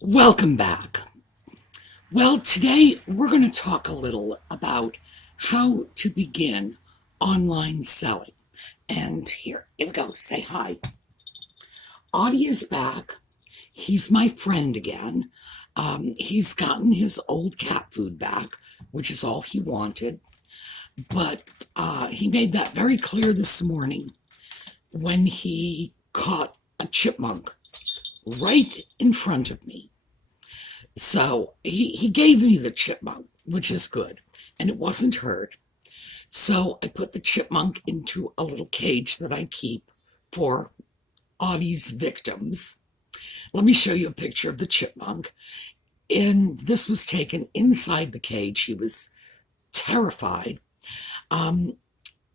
Welcome back. Well, today we're going to talk a little about how to begin online selling. And here we go. Say hi. Audie is back. He's my friend again. He's gotten his old cat food back, which is all he wanted. But he made that very clear this morning when he caught a chipmunk right in front of me. So he gave me the chipmunk, which is good, and it wasn't hurt. So I put the chipmunk into a little cage that I keep for Audie's victims. Let me show you a picture of the chipmunk. And this was taken inside the cage. He was terrified. And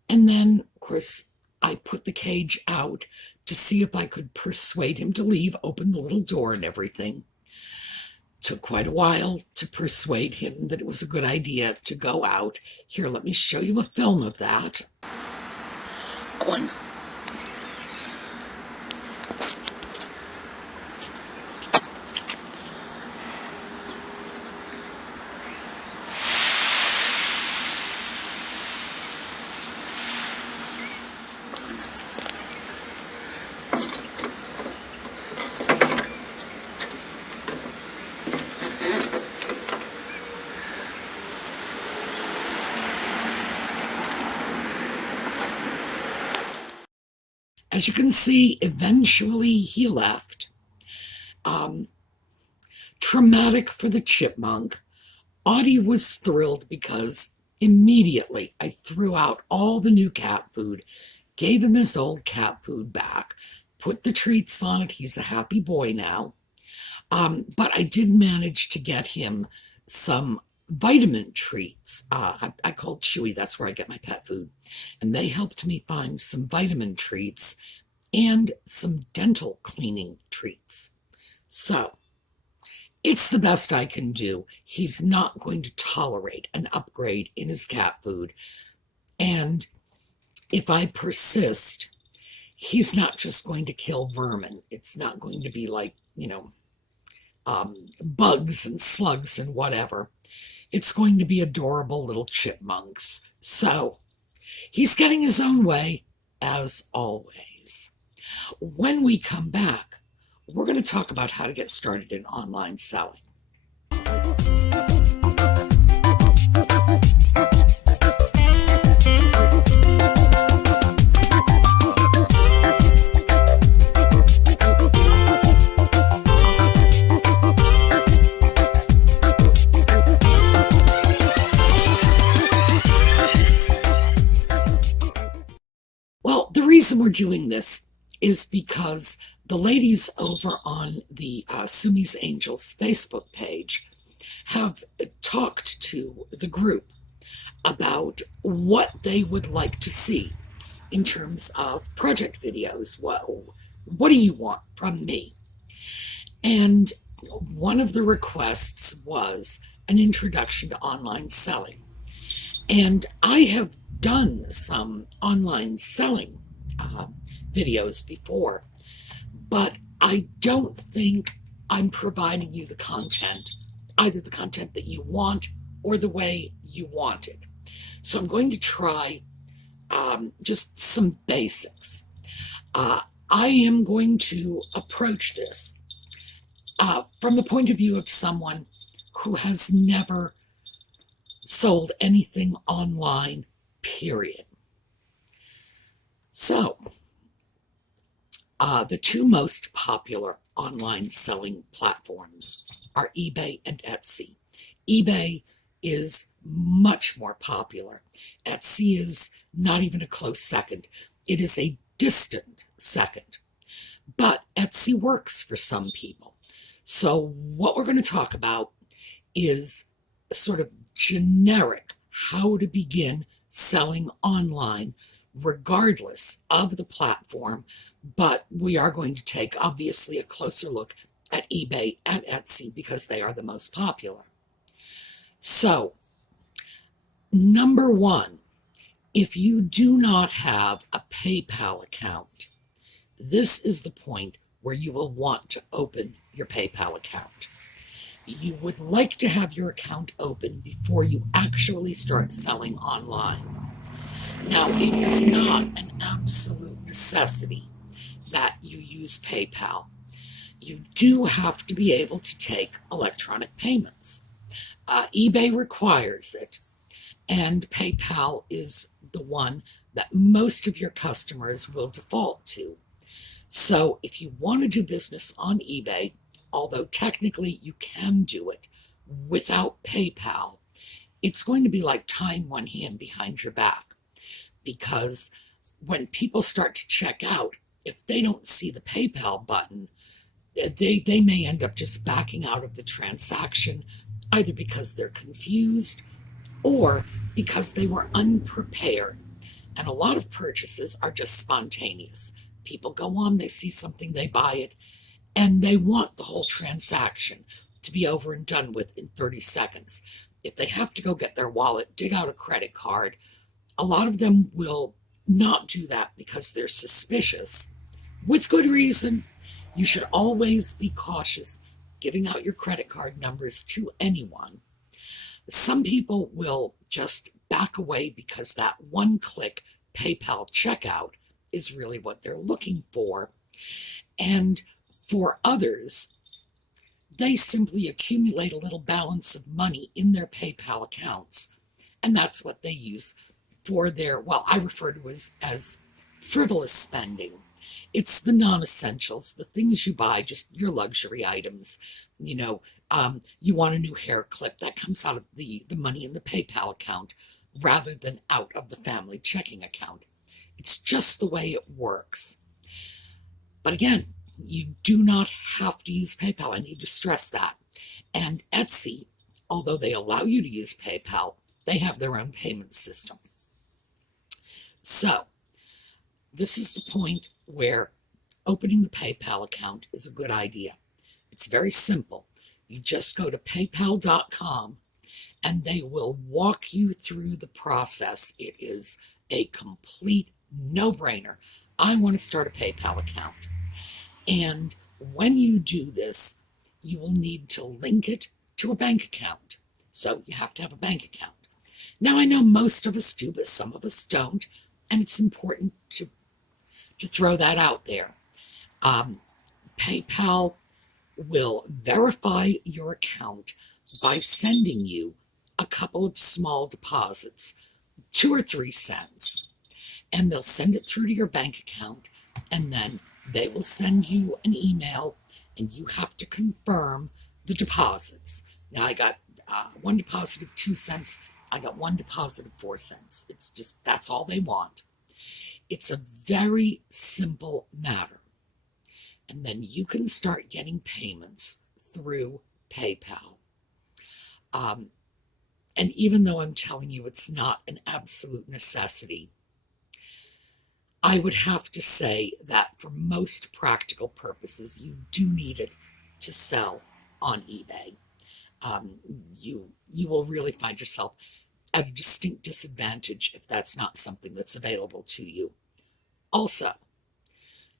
then, of course, I put the cage out to see if I could persuade him to leave, open the little door and everything. Took quite a while to persuade him that it was a good idea to go out. Here, let me show you a film of that. Go on. As you can see, eventually he left. Traumatic for the chipmunk. Audie was thrilled because immediately I threw out all the new cat food, gave him his old cat food back, put the treats on it. He's a happy boy now. But I did manage to get him some vitamin treats. I called Chewy, that's where I get my pet food. And they helped me find some vitamin treats and some dental cleaning treats. So it's the best I can do. He's not going to tolerate an upgrade in his cat food. And if I persist, he's not just going to kill vermin. It's not going to be like, bugs and slugs and whatever. It's going to be adorable little chipmunks. So he's getting his own way, as always. When we come back, we're going to talk about how to get started in online selling. The reason we're doing this is because the ladies over on the SueMe's Angels Facebook page have talked to the group about what they would like to see in terms of project videos. What do you want from me? And one of the requests was an introduction to online selling. And I have done some online selling videos before, but I don't think I'm providing you the content, either the content that you want or the way you want it. So I'm going to try just some basics. I am going to approach this from the point of view of someone who has never sold anything online, period. So, the two most popular online selling platforms are eBay and Etsy. eBay is much more popular. Etsy is not even a close second. It is a distant second. But Etsy works for some people. So what we're going to talk about is sort of generic how to begin selling online regardless of the platform, but we are going to take obviously a closer look at eBay and Etsy because they are the most popular. So, number one, if you do not have a PayPal account, this is the point where you will want to open your PayPal account. you would like to have your account open before you actually start selling online. Now, it is not an absolute necessity that you use PayPal. You do have to be able to take electronic payments. eBay requires it, and PayPal is the one that most of your customers will default to. So if you want to do business on eBay, although technically you can do it without PayPal, it's going to be like tying one hand behind your back, because when people start to check out, if they don't see the PayPal button, they may end up just backing out of the transaction, either because they're confused or because they were unprepared. And a lot of purchases are just spontaneous. People go on, they see something, they buy it, and they want the whole transaction to be over and done with in 30 seconds. If they have to go get their wallet, dig out a credit card, a lot of them will not do that because they're suspicious, with good reason. You should always be cautious giving out your credit card numbers to anyone. Some people will just back away because that one-click PayPal checkout is really what they're looking for. And for others, they simply accumulate a little balance of money in their PayPal accounts, and that's what they use for their, well, I refer to as frivolous spending. It's the non-essentials, the things you buy, just your luxury items. You want a new hair clip, that comes out of the money in the PayPal account rather than out of the family checking account. It's just the way it works. But again, you do not have to use PayPal. I need to stress that. And Etsy, although they allow you to use PayPal, they have their own payment system. So this is the point where opening the PayPal account is a good idea. It's very simple. You just go to paypal.com and they will walk you through the process. It is a complete no-brainer. I want to start a PayPal account. And when you do this, you will need to link it to a bank account. So you have to have a bank account. Now, I know most of us do, but some of us don't. And it's important to throw that out there. PayPal will verify your account by sending you a couple of small deposits, 2 or 3 cents, and they'll send it through to your bank account, and then they will send you an email, and you have to confirm the deposits. Now, I got one deposit of 2 cents. I got one deposit of 4 cents. It's just, that's all they want. It's a very simple matter. And then you can start getting payments through PayPal. And even though I'm telling you it's not an absolute necessity, I would have to say that for most practical purposes, you do need it to sell on eBay. You will really find yourself at a distinct disadvantage if that's not something that's available to you. Also,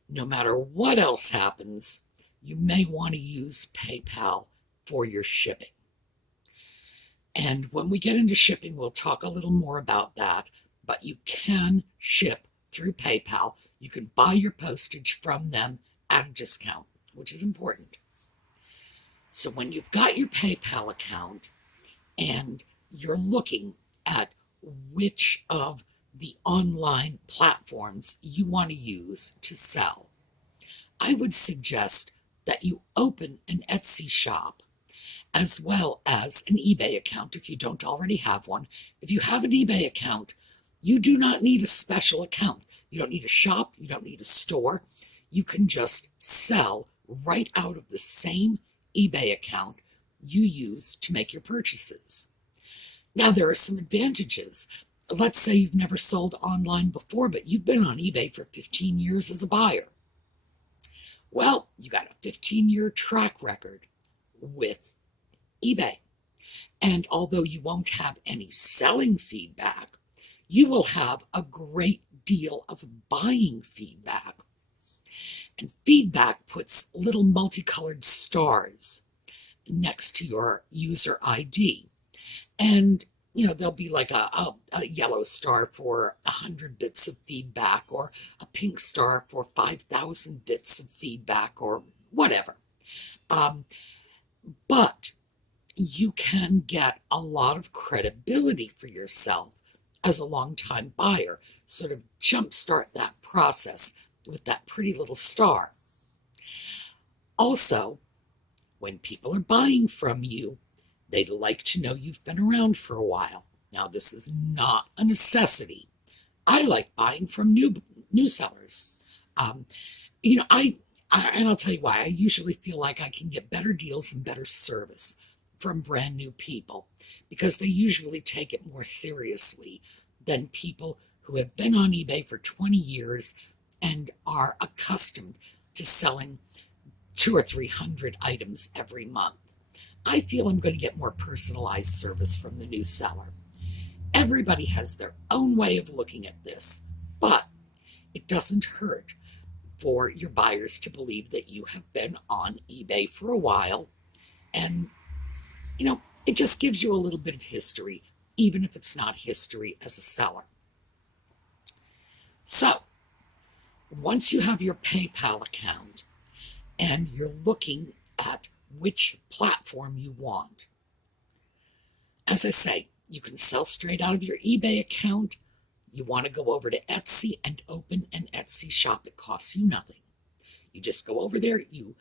no matter what else happens, you may want to use PayPal for your shipping. And when we get into shipping, we'll talk a little more about that, but you can ship through PayPal. You can buy your postage from them at a discount, which is important. So when you've got your PayPal account and you're looking at which of the online platforms you want to use to sell, I would suggest that you open an Etsy shop as well as an eBay account if you don't already have one. If you have an eBay account, you do not need a special account. You don't need a shop. You don't need a store. You can just sell right out of the same eBay account you use to make your purchases. Now, there are some advantages. Let's say you've never sold online before, but you've been on eBay for 15 years as a buyer. Well, you got a 15-year track record with eBay. And although you won't have any selling feedback, you will have a great deal of buying feedback. And feedback puts little multicolored stars next to your user ID. And, there'll be like a yellow star for 100 bits of feedback, or a pink star for 5,000 bits of feedback, or whatever. But you can get a lot of credibility for yourself as a longtime buyer, sort of jumpstart that process with that pretty little star. Also, when people are buying from you, they'd like to know you've been around for a while. Now, this is not a necessity. I like buying from new sellers. And I'll tell you why. I usually feel like I can get better deals and better service from brand new people, because they usually take it more seriously than people who have been on eBay for 20 years and are accustomed to selling 200 or 300 items every month. I feel I'm going to get more personalized service from the new seller. Everybody has their own way of looking at this, but it doesn't hurt for your buyers to believe that you have been on eBay for a while, and it just gives you a little bit of history, even if it's not history as a seller. So, once you have your PayPal account and you're looking at which platform you want, as I say, you can sell straight out of your eBay account. You want to go over to Etsy and open an Etsy shop. It costs you nothing. You just go over there, you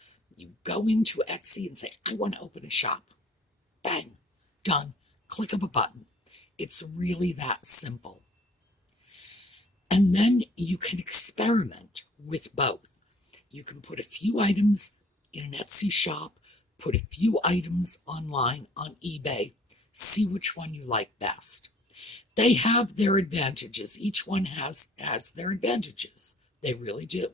go into Etsy and say, I want to open a shop. Bang, done, click of a button. It's really that simple. And then you can experiment with both. You can put a few items in an Etsy shop, put a few items online on eBay, see which one you like best. They have their advantages. Each one has their advantages. They really do.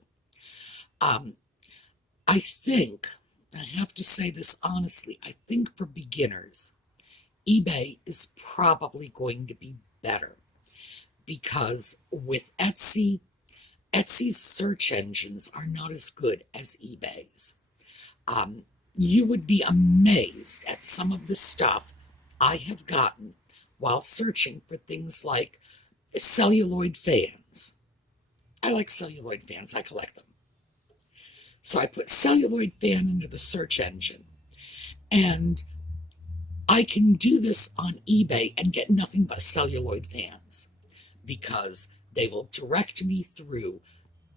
I think, I have to say this honestly, I think for beginners, eBay is probably going to be better, because with Etsy's search engines are not as good as eBay's. You would be amazed at some of the stuff I have gotten while searching for things like celluloid fans. I like celluloid fans, I collect them. So I put celluloid fan into the search engine, and I can do this on eBay and get nothing but celluloid fans, because they will direct me through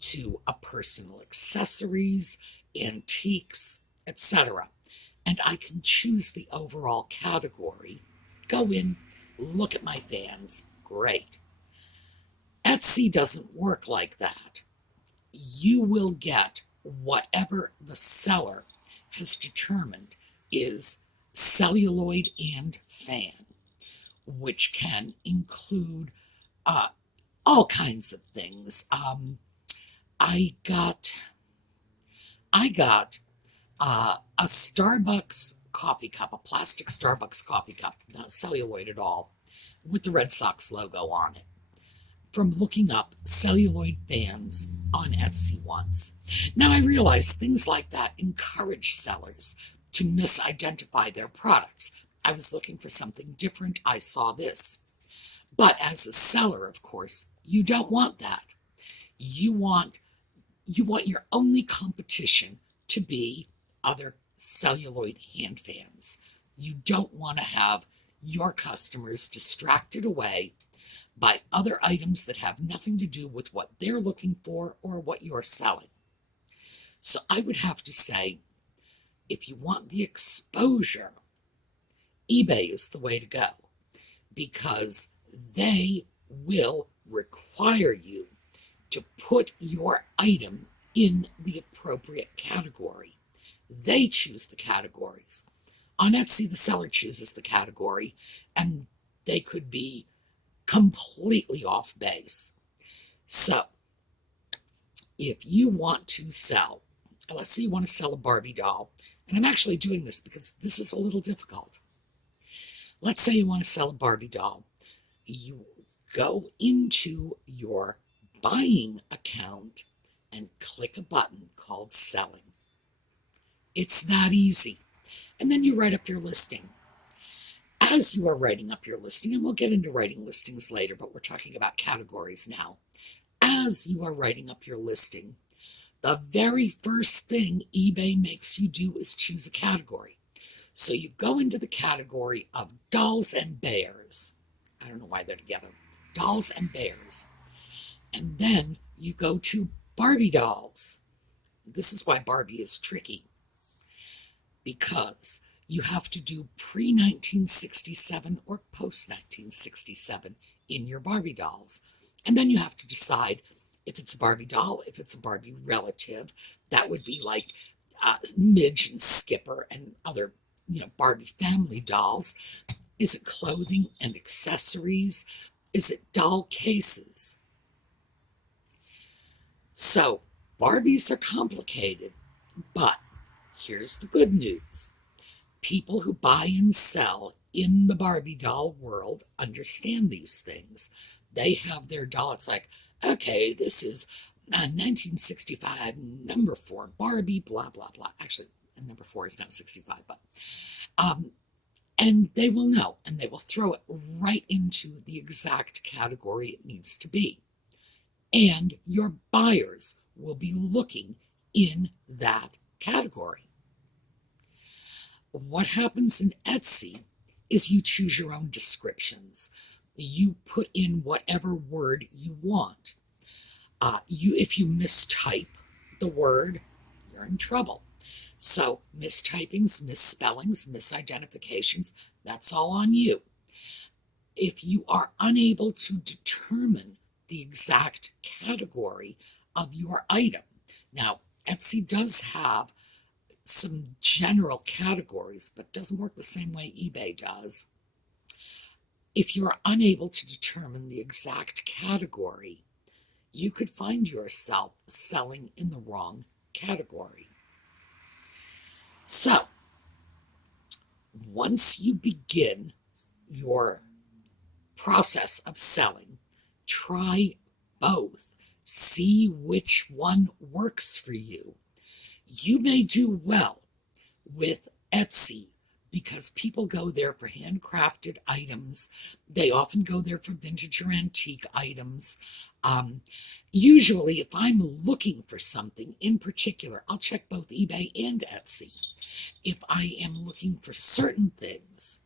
to a personal accessories, antiques, etc. And I can choose the overall category, go in, look at my fans, great. Etsy doesn't work like that. You will get whatever the seller has determined is celluloid and fan, which can include all kinds of things. I got a Starbucks coffee cup, a plastic Starbucks coffee cup, not celluloid at all, with the Red Sox logo on it, from looking up celluloid fans on Etsy once. Now I realize things like that encourage sellers to misidentify their products. I was looking for something different, I saw this. But as a seller, of course, you don't want that. You want your only competition to be other celluloid hand fans. You don't want to have your customers distracted away by other items that have nothing to do with what they're looking for or what you're selling. So I would have to say, if you want the exposure, eBay is the way to go, because they will require you to put your item in the appropriate category. They choose the categories. On Etsy, the seller chooses the category, and they could be completely off base. So, if you want to sell, let's say you want to sell a Barbie doll, and I'm actually doing this because this is a little difficult. Let's say you want to sell a Barbie doll. You go into your buying account and click a button called selling. It's that easy. and then you write up your listing. As you are writing up your listing, and we'll get into writing listings later, but we're talking about categories now. As you are writing up your listing, the very first thing eBay makes you do is choose a category. So you go into the category of dolls and bears. I don't know why they're together. Dolls and bears. And then you go to Barbie dolls. This is why Barbie is tricky, because you have to do pre-1967 or post-1967 in your Barbie dolls. And then you have to decide if it's a Barbie doll, if it's a Barbie relative. That would be like Midge and Skipper and other, Barbie family dolls. Is it clothing and accessories? Is it doll cases? So Barbies are complicated, but here's the good news. People who buy and sell in the Barbie doll world understand these things. They have their doll. It's like, okay, this is 1965 number 4 Barbie, blah, blah, blah. Actually, number 4 is not 65, but, and they will know, and they will throw it right into the exact category it needs to be. And your buyers will be looking in that category. What happens in Etsy is you choose your own descriptions. You put in whatever word you want. If you mistype the word, you're in trouble. So mistypings, misspellings, misidentifications, that's all on you. If you are unable to determine the exact category of your item, now Etsy does have some general categories, but doesn't work the same way eBay does. If you're unable to determine the exact category, you could find yourself selling in the wrong category. So, once you begin your process of selling, try both. See which one works for you. You may do well with Etsy because people go there for handcrafted items. They often go there for vintage or antique items. Usually, if I'm looking for something in particular, I'll check both eBay and Etsy. If I am looking for certain things,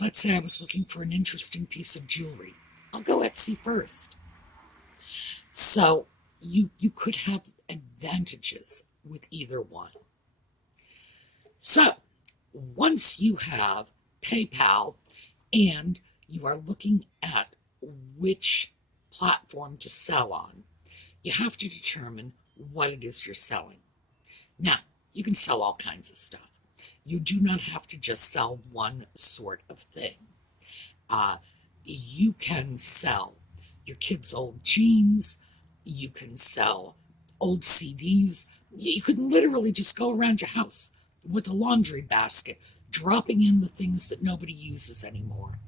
let's say I was looking for an interesting piece of jewelry, I'll go Etsy first. So you could have advantages with either one. So once you have PayPal and you are looking at which platform to sell on, you have to determine what it is you're selling. Now, you can sell all kinds of stuff. You do not have to just sell one sort of thing. You can sell your kids' old jeans. You can sell old CDs. You could literally just go around your house with a laundry basket, dropping in the things that nobody uses anymore.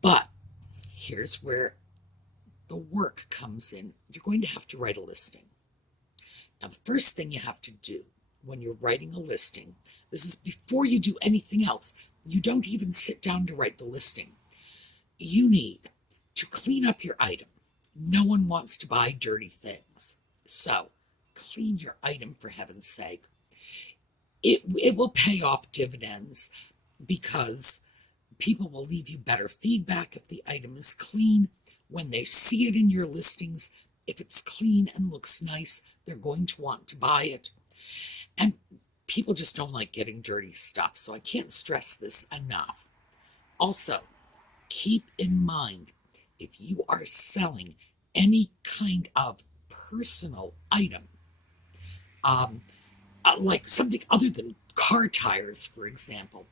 But here's where the work comes in. You're going to have to write a listing. Now, the first thing you have to do when you're writing a listing, this is before you do anything else. You don't even sit down to write the listing. You need to clean up your item. No one wants to buy dirty things. So clean your item, for heaven's sake. It will pay off dividends because people will leave you better feedback if the item is clean. When they see it in your listings, if it's clean and looks nice, they're going to want to buy it. And people just don't like getting dirty stuff, so I can't stress this enough. Also, keep in mind, if you are selling any kind of personal item, like something other than car tires, for example,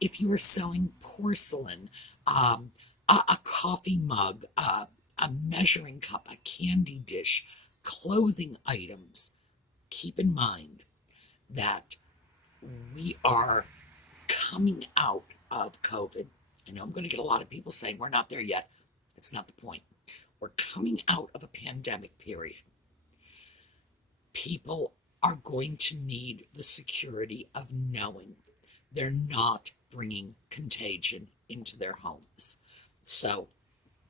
if you are selling porcelain, a coffee mug, a measuring cup, a candy dish, clothing items, keep in mind that we are coming out of COVID. I know I'm going to get a lot of people saying we're not there yet. That's not the point. We're coming out of a pandemic period. People are going to need the security of knowing they're not bringing contagion into their homes. So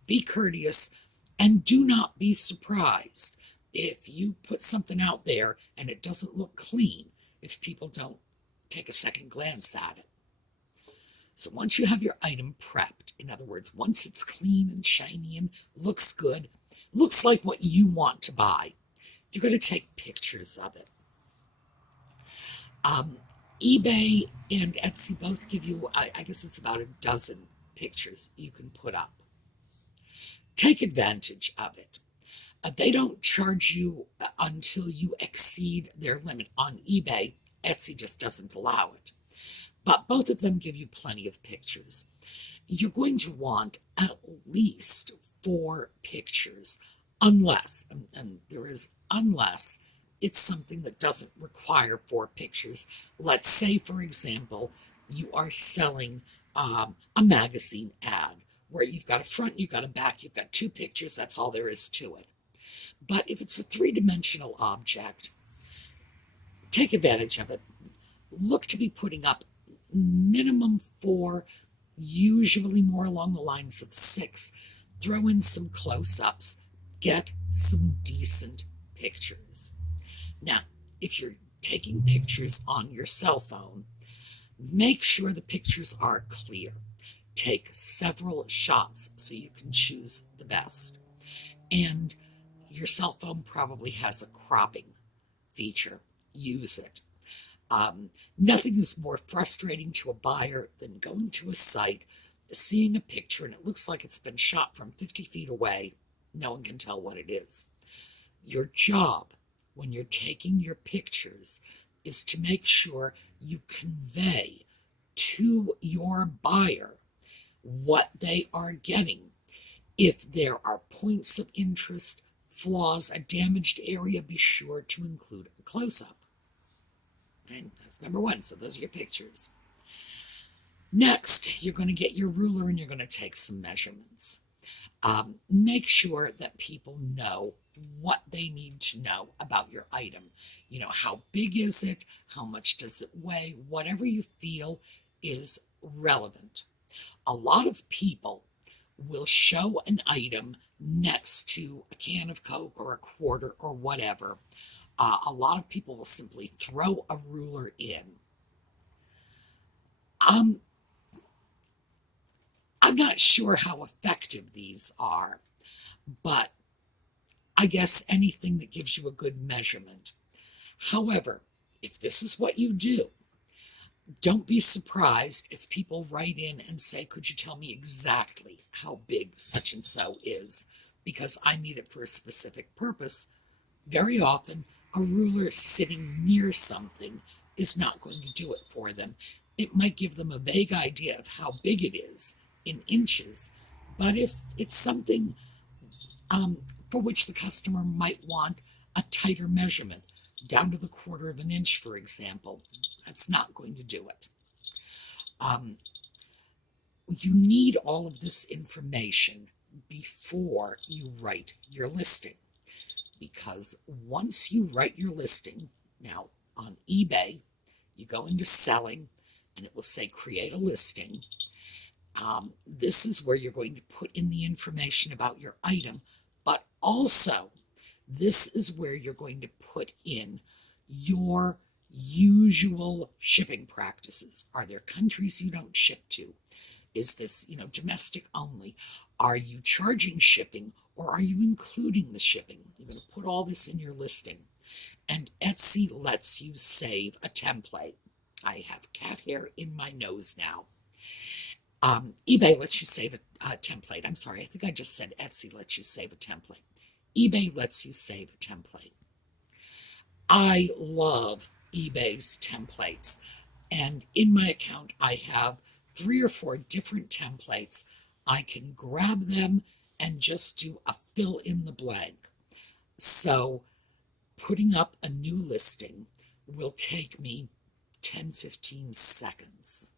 be courteous and do not be surprised if you put something out there and it doesn't look clean, if people don't take a second glance at it. So once you have your item prepped, in other words, once it's clean and shiny and looks good, looks like what you want to buy, you're going to take pictures of it. eBay and Etsy both give you, I guess it's about a dozen pictures you can put up. Take advantage of it. They don't charge you until you exceed their limit. On eBay, Etsy just doesn't allow it. But both of them give you plenty of pictures. You're going to want at least 4 pictures, unless, and there is unless, it's something that doesn't require 4 pictures. Let's say, for example, you are selling a magazine ad where you've got a front, you've got a back, you've got 2 pictures, that's all there is to it. But if it's a 3-dimensional object, take advantage of it. Look to be putting up minimum 4, usually more along the lines of 6. Throw in some close-ups. Get some decent pictures. Now, if you're taking pictures on your cell phone, make sure the pictures are clear. Take several shots so you can choose the best. And your cell phone probably has a cropping feature. Use it. Nothing is more frustrating to a buyer than going to a site, seeing a picture, and it looks like it's been shot from 50 feet away. No one can tell what it is. Your job when you're taking your pictures is to make sure you convey to your buyer what they are getting. If there are points of interest, flaws, a damaged area, be sure to include a close-up. And that's number 1. So those are your pictures. Next, you're going to get your ruler and you're going to take some measurements. Make sure that people know what they need to know about your item. You know, how big is it? How much does it weigh? Whatever you feel is relevant. A lot of people will show an item next to a can of Coke or a quarter or whatever. A lot of people will simply throw a ruler in. I'm not sure how effective these are, but I guess anything that gives you a good measurement. However, if this is what you do, don't be surprised if people write in and say, could you tell me exactly how big such and so is? Because I need it for a specific purpose. Very often, a ruler sitting near something is not going to do it for them. It might give them a vague idea of how big it is in inches, but if it's something for which the customer might want a tighter measurement, down to the 1/4 of an inch, for example, that's not going to do it. You need all of this information before you write your listing, because once you write your listing, now on eBay, you go into selling and it will say create a listing. This is where you're going to put in the information about your item, but also this is where you're going to put in your usual shipping practices. Are there countries you don't ship to? Is this, domestic only? Are you charging shipping or are you including the shipping? You're going to put all this in your listing. And Etsy lets you save a template. I have cat hair in my nose now. eBay lets you save a template. I'm sorry, I think I just said Etsy lets you save a template. eBay lets you save a template. I love eBay's templates. And in my account, I have 3 or 4 different templates. I can grab them and just do a fill in the blank. So putting up a new listing will take me 10-15 seconds.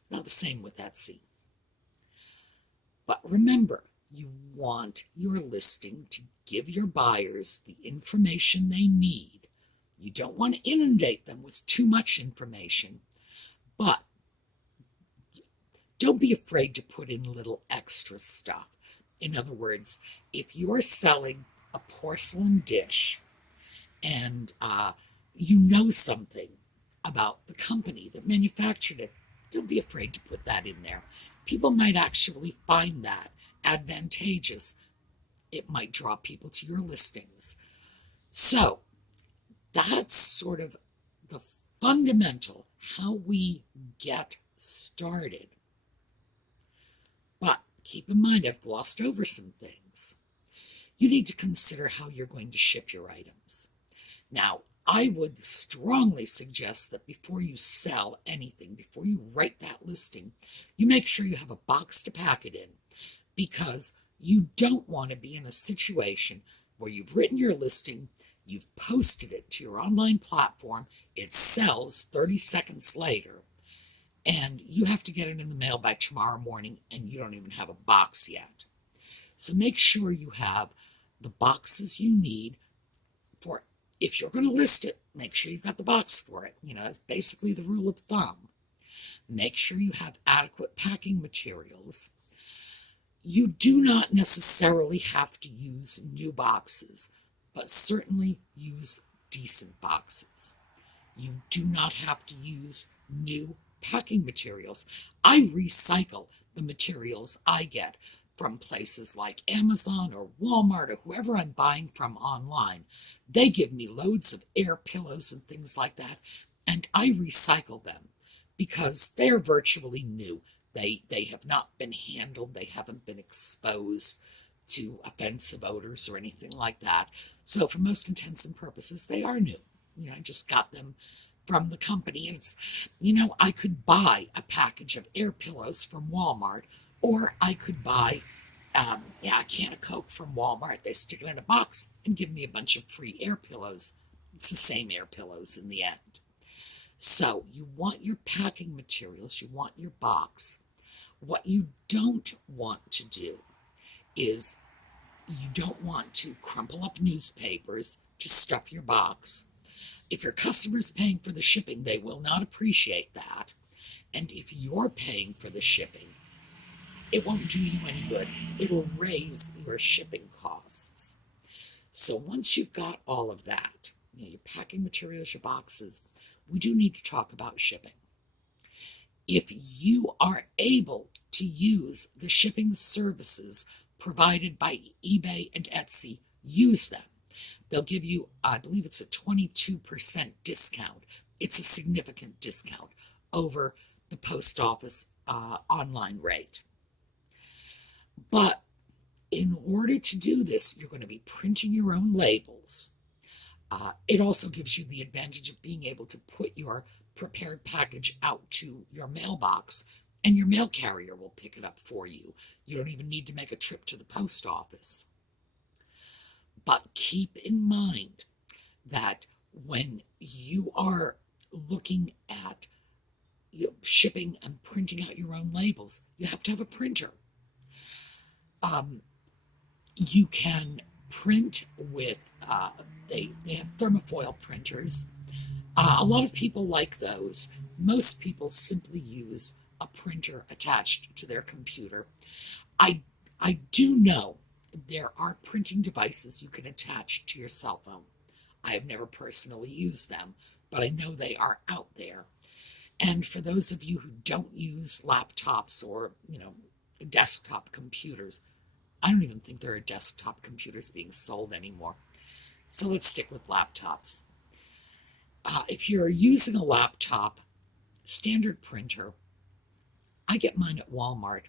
It's not the same with Etsy. But remember, you want your listing to give your buyers the information they need You don't want to inundate them with too much information, but don't be afraid to put in little extra stuff. In other words, if you're selling a porcelain dish and you know something about the company that manufactured it, don't be afraid to put that in there. People might actually find that advantageous. It might draw people to your listings. So that's sort of the fundamental, how we get started. But keep in mind, I've glossed over some things. You need to consider how you're going to ship your items. Now, I would strongly suggest that before you sell anything, before you write that listing, you make sure you have a box to pack it in, because you don't want to be in a situation where you've written your listing, you've posted it to your online platform, it sells 30 seconds later, and you have to get it in the mail by tomorrow morning and you don't even have a box yet. So make sure you have the boxes you need for, if you're going to list it, make sure you've got the box for it. That's basically the rule of thumb. Make sure you have adequate packing materials. You do not necessarily have to use new boxes, but certainly use decent boxes. You do not have to use new packing materials. I recycle the materials I get from places like Amazon or Walmart or whoever I'm buying from online. They give me loads of air pillows and things like that, and I recycle them because they're virtually new. They have not been handled. They haven't been exposed to offensive odors or anything like that. So for most intents and purposes, they are new. I just got them from the company, and it's, I could buy a package of air pillows from Walmart, or I could buy a can of Coke from Walmart. They stick it in a box and give me a bunch of free air pillows. It's the same air pillows in the end. So you want your packing materials, you want your box. What you don't want to do is you don't want to crumple up newspapers to stuff your box. If your customer's paying for the shipping, they will not appreciate that. And if you're paying for the shipping, it won't do you any good. It'll raise your shipping costs. So once you've got all of that, your packing materials, your boxes, we do need to talk about shipping. If you are able to use the shipping services provided by eBay and Etsy, use them. They'll give you, I believe it's a 22% discount. It's a significant discount over the post office online rate. But in order to do this, you're going to be printing your own labels. It also gives you the advantage of being able to put your prepared package out to your mailbox, and your mail carrier will pick it up for you. You don't even need to make a trip to the post office. But keep in mind that when you are looking at shipping and printing out your own labels, you have to have a printer. You can print with, they have thermofoil printers. A lot of people like those. Most people simply use a printer attached to their computer. I do know there are printing devices you can attach to your cell phone. I have never personally used them, but I know they are out there. And for those of you who don't use laptops or, desktop computers, I don't even think there are desktop computers being sold anymore. So let's stick with laptops. If you're using a laptop, standard printer, I get mine at Walmart.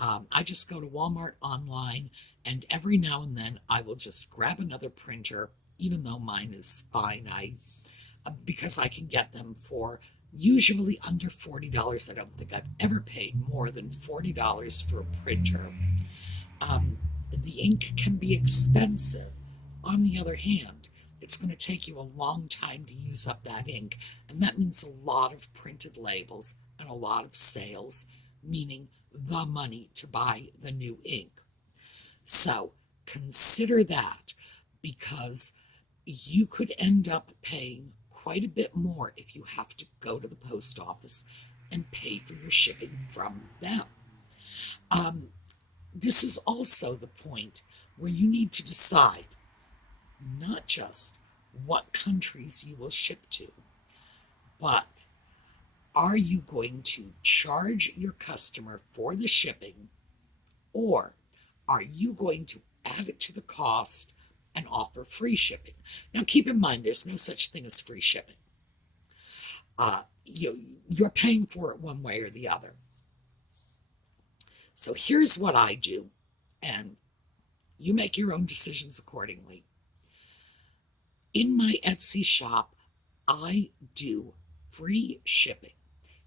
I just go to Walmart online, and every now and then I will just grab another printer, even though mine is fine. Because I can get them for usually under $40. I don't think I've ever paid more than $40 for a printer. The ink can be expensive. On the other hand, it's going to take you a long time to use up that ink, and that means a lot of printed labels and a lot of sales, meaning the money to buy the new ink. So consider that, because you could end up paying quite a bit more if you have to go to the post office and pay for your shipping from them. This is also the point where you need to decide not just what countries you will ship to, but are you going to charge your customer for the shipping, or are you going to add it to the cost and offer free shipping? Now keep in mind, there's no such thing as free shipping. You're paying for it one way or the other. So here's what I do, and you make your own decisions accordingly. In my Etsy shop, I do free shipping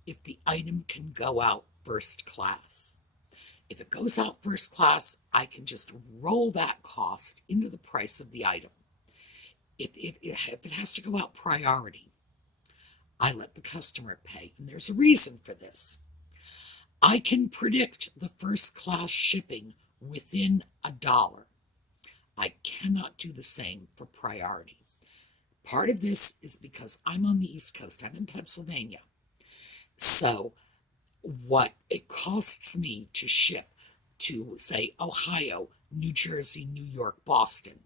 if the item can go out first class. If it goes out first class, I can just roll that cost into the price of the item. If it has to go out priority, I let the customer pay. And there's a reason for this. I can predict the first class shipping within $1. I cannot do the same for priority. Part of this is because I'm on the East Coast. I'm in Pennsylvania. So what it costs me to ship to, say, Ohio, New Jersey, New York, Boston,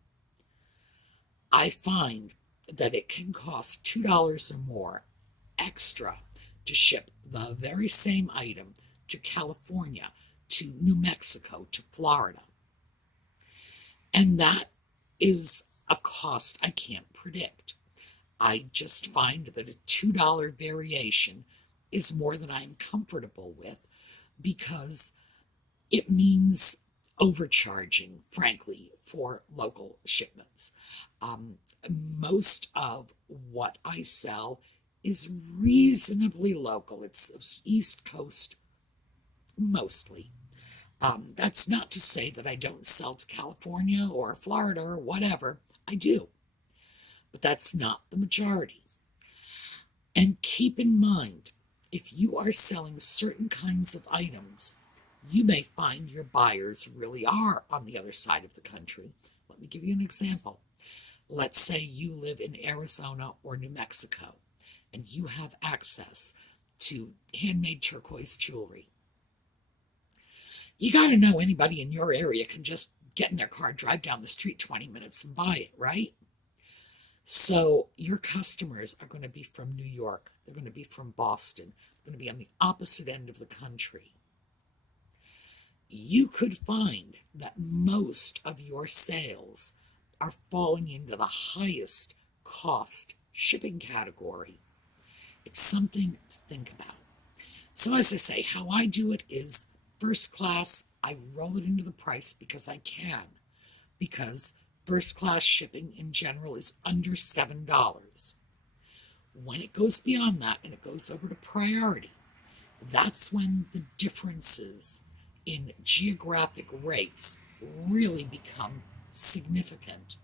I find that it can cost $2 or more extra to ship the very same item to California, to New Mexico, to Florida. And that is a cost I can't predict. I just find that a $2 variation is more than I'm comfortable with, because it means overcharging, frankly, for local shipments. Most of what I sell is reasonably local. It's East Coast mostly. That's not to say that I don't sell to California or Florida or whatever. I do. But that's not the majority. And keep in mind, if you are selling certain kinds of items, you may find your buyers really are on the other side of the country. Let me give you an example. Let's say you live in Arizona or New Mexico, and you have access to handmade turquoise jewelry. You got to know anybody in your area can just get in their car, drive down the street 20 minutes and buy it, right? So your customers are going to be from New York. They're going to be from Boston. They're going to be on the opposite end of the country. You could find that most of your sales are falling into the highest cost shipping category. It's something to think about. So as I say, how I do it is first class, I roll it into the price because I can, because first class shipping in general is under $7. When it goes beyond that and it goes over to priority, that's when the differences in geographic rates really become significant.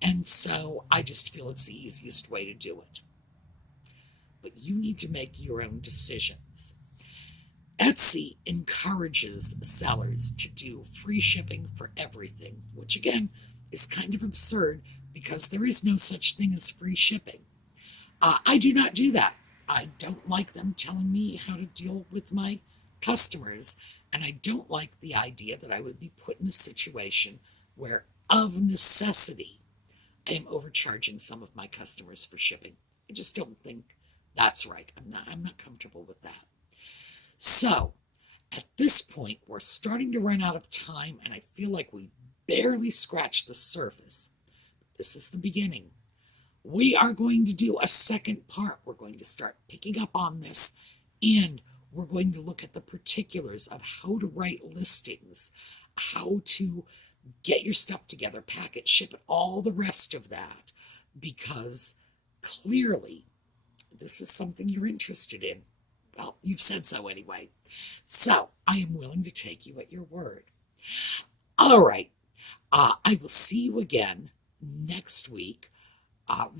And so I just feel it's the easiest way to do it. But you need to make your own decisions. Etsy encourages sellers to do free shipping for everything, which again is kind of absurd because there is no such thing as free shipping. I do not do that. I don't like them telling me how to deal with my customers, and I don't like the idea that I would be put in a situation where, of necessity, I am overcharging some of my customers for shipping. I just don't think that's right. I'm not comfortable with that. So, at this point, we're starting to run out of time, and I feel like we barely scratched the surface. This is the beginning. We are going to do a second part. We're going to start picking up on this, and we're going to look at the particulars of how to write listings, how to get your stuff together, pack it, ship it, all the rest of that, because clearly this is something you're interested in. Well, you've said so anyway. So I am willing to take you at your word. All right. I will see you again next week.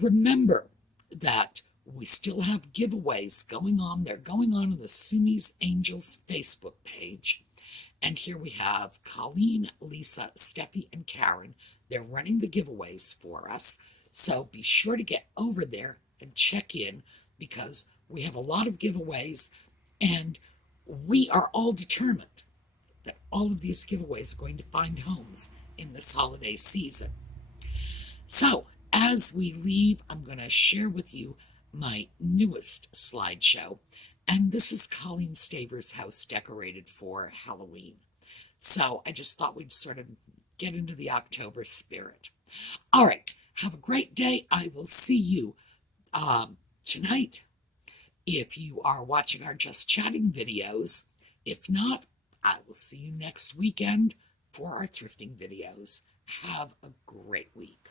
Remember that we still have giveaways going on. They're going on the SueMe's Angels Facebook page. And here we have Colleen, Lisa, Steffi, and Karen. They're running the giveaways for us. So be sure to get over there and check in, because we have a lot of giveaways, and we are all determined that all of these giveaways are going to find homes in this holiday season. So as we leave, I'm going to share with you my newest slideshow, and this is Colleen Staver's house decorated for Halloween. So I just thought we'd sort of get into the October spirit. All right, have a great day. I will see you tonight if you are watching our Just Chatting videos. If not, I will see you next weekend for our thrifting videos. Have a great week.